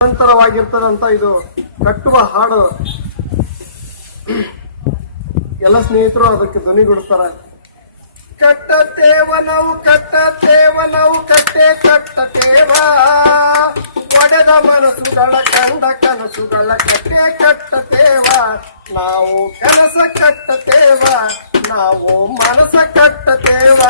ನಿರಂತರವಾಗಿರ್ತದಂತ ಇದು ಕಟ್ಟುವ ಹಾಡು. ಎಲ್ಲ ಸ್ನೇಹಿತರು ಅದಕ್ಕೆ ಧ್ವನಿಗೂಡ್ತಾರ. ಕಟ್ಟತೇವ ನಾವು ಕಟ್ಟೆ ಕಟ್ಟತೇವ, ಒಡೆದ ಮನಸ್ಸುಗಳ ಕಂಡ ಕನಸುಗಳ ಕಟ್ಟತೇವ. ನಾವು ಕನಸ ಕಟ್ಟತೇವ, ನಾವು ಮನಸ ಕಟ್ಟತೇವ.